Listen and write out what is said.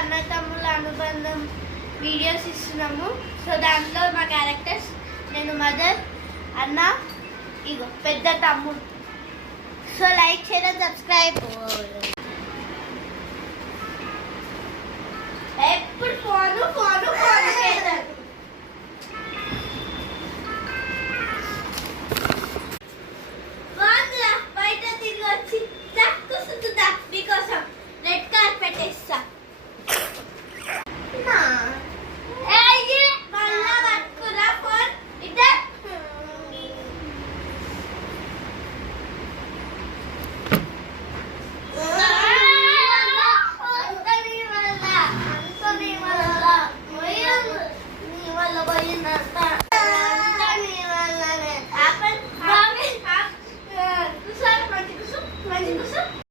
అన్న తమ్ముళ్ళ అనుబంధం వీడియోస్ ఇస్తున్నాము. సో దాంట్లో మా క్యారెక్టర్స్, నేను మదర్, అన్న ఇగో పెద్ద తమ్ముడు. So like share and subscribe.